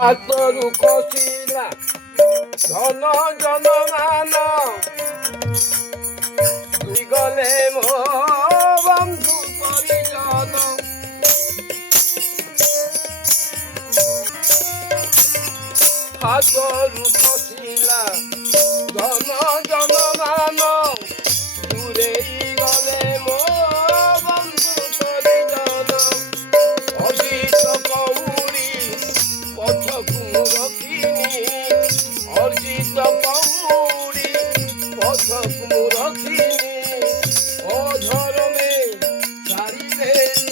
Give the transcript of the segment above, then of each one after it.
ହାତରୁ ଖସିଲା ଧନ ଜନମାନ ତୁଇ ଗଲେ ମୋ ବନ୍ଧୁ ପରିଜନ। ହାତରୁ ଖସିଲା ଧନ ଜନମାନ ଦୂରେଇ ଗଲେ ମୋ ବନ୍ଧୁ ପରିଜନ। ଅଜିତ କଉଡ଼ି ପଛକୁ ରଖିନି, ଅଜିତ କଉଡ଼ି ପଛକୁ ରଖିନି, ଅଧରମେ ଛାଡ଼ିଦେଲି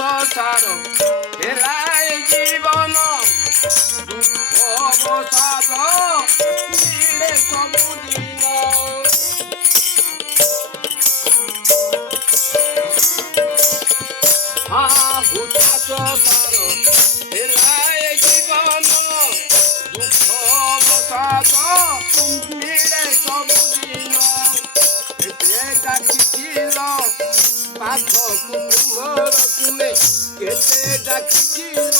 ସଂସାର ହେଲା ଏ ଜୀବନ ଦୁଃଖ ଅବସାଦ ମିଳେ ସବୁଦିନ। ସଂସାର ହେଲା ଏ ଜୀବନ ଦୁଃଖ ଅବସାଦ ମିଳେ ସବୁଦିନ। ଏତେ ଡାକିଥିଲ ପାଖକୁ ତୁମର ତୁମେ, କେତେ ଡାକିଥିଲ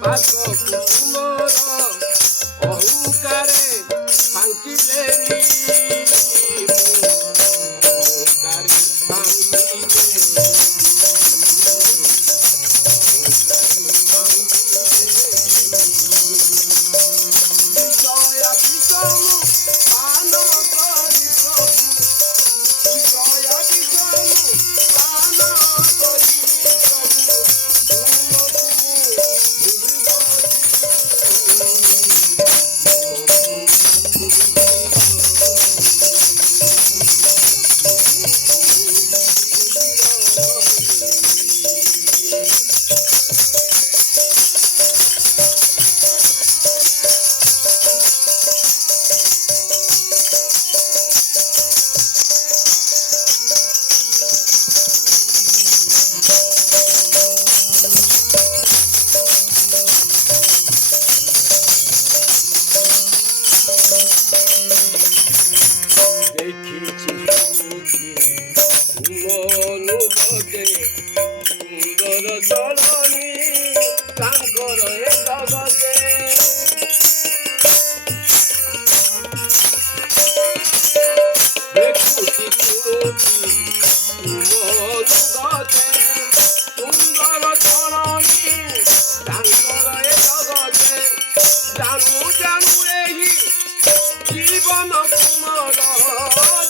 ପାଖକୁ ତୁମର, ଅହୁକାରେ ଫାଙ୍କିଦେଲି ଅହୁକାରେ ଫାଙ୍କିଦେଲି। ବିଜୟା ବିଷମ ପାନ କରି ପ୍ରଭୁ, ବିଜୟା ବିଷମ ପାନ କରି ପ୍ରଭୁ, ଦେଖିছি শুনিছি অনুভবে সুন্দর চরণী তাঙ্কর এ জগতে। দেখুছি শুনুছি অনুগতে সুন্দর চরণী তাঙ্কর এ জগতে। জানু জানু ଏହି জীবন কুমর,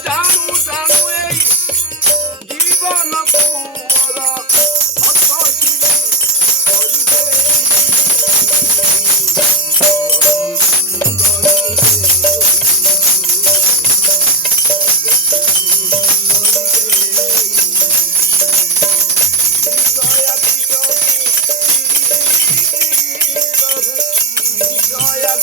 জানু জানু এই জীবন কুমর, হসিলি করিবে বিজয়া